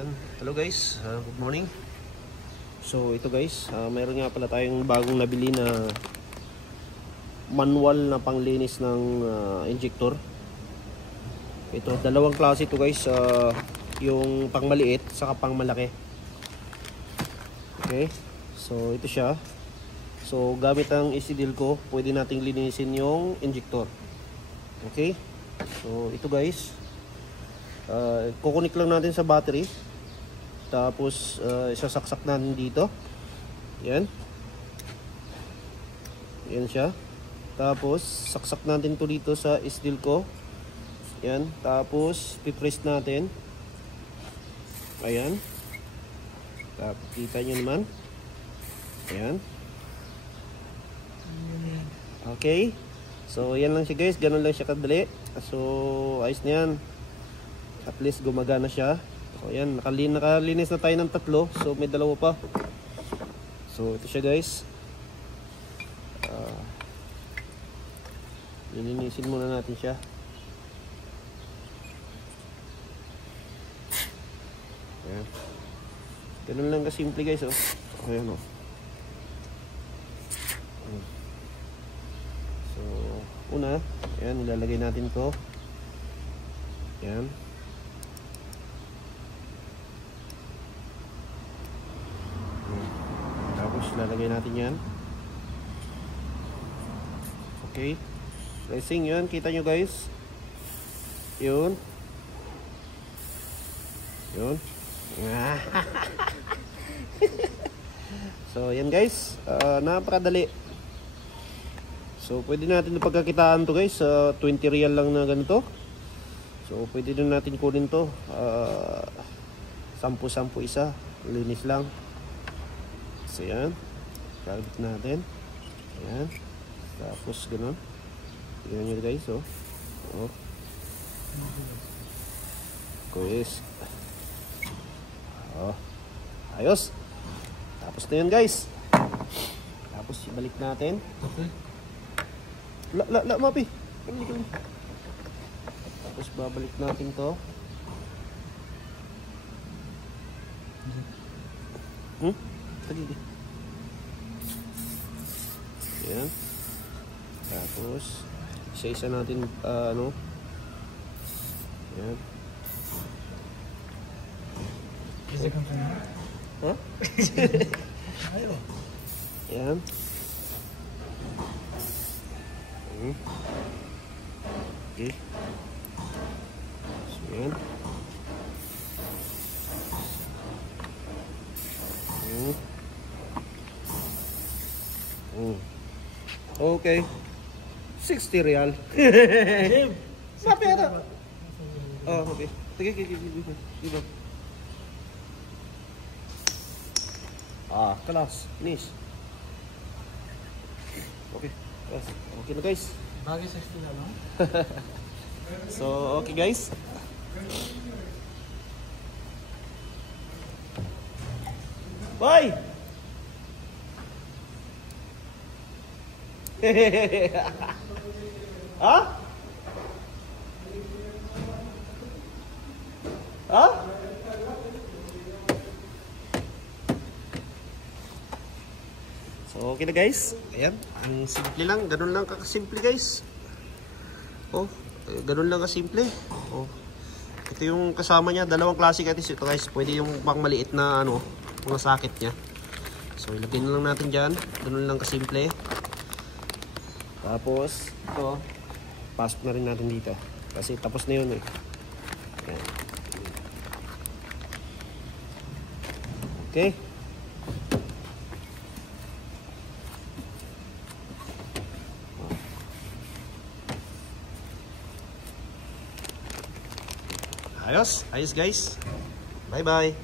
Ayan. Hello guys, good morning. So ito guys, mayroon nga pala tayong bagong nabili na manual na panglinis ng injector. Ito, dalawang klase ito guys, yung pangmaliit saka pangmalaki. Okay, so ito siya. So gamit ang Easy-Delco, pwede nating linisin yung injector. Okay, so ito guys, kukunik lang natin sa battery, tapos isasaksak natin dito. Yan, yan siya. Tapos saksak natin to dito sa Easy-Delco. Yan, tapos pipress natin. Ayan, kita nyo naman. Ayan. Okay, so yan lang siya guys, ganun lang siya kadali. So ayos na yan, at least gumagana siya. So yan, nakalinis na tayo ng tatlo. So may dalawa pa. So ito siya guys. Lilinisin muna natin siya. Ayan. Ganun lang kasimple guys, oh. Ayan, oh. So una, ayan, ilalagay natin to. Ayan. Tapos lalagay natin yan. Okay, pressing yan, kita nyo guys. Yun. Yun. So yan guys, napakadali. So pwede natin pagkakitaan to guys, 20 real lang na ganito. So pwede din natin kunin to, 10 isa, linis lang. So yan, kabit natin. Ayan, tapos gano'n. Tignan nyo guys, oh. Oh. Guys. Oh, ayos. Tapos na yan guys. Tapos ibalik natin. Okay. Mapi. Tapos babalik natin to. Tagili. Yan. Tapos isa-isa natin ano. Yan. Huh? Yan. Okay. So yan. Okay. 60 real. Mapi ata. Oh, okay. Tige. Kelas. Finish. Okay. Yes. Okay na guys. Bagay sa estila, no? So, okay guys. Bye! Ha? Ha? So okay na guys. Ayan, ang simple lang, ganun lang kasimple guys. Oh, ganun lang kasimple. Oh. Ito yung kasama niya, dalawang klase ito guys. Pwede yung pang maliit na ano, mga sakit niya. So ilagay na lang natin diyan, ganun lang kasimple. Tapos ito, pasok na rin natin dito. Kasi tapos na 'yun eh. Ayan. Okay. Ayos guys. Bye bye.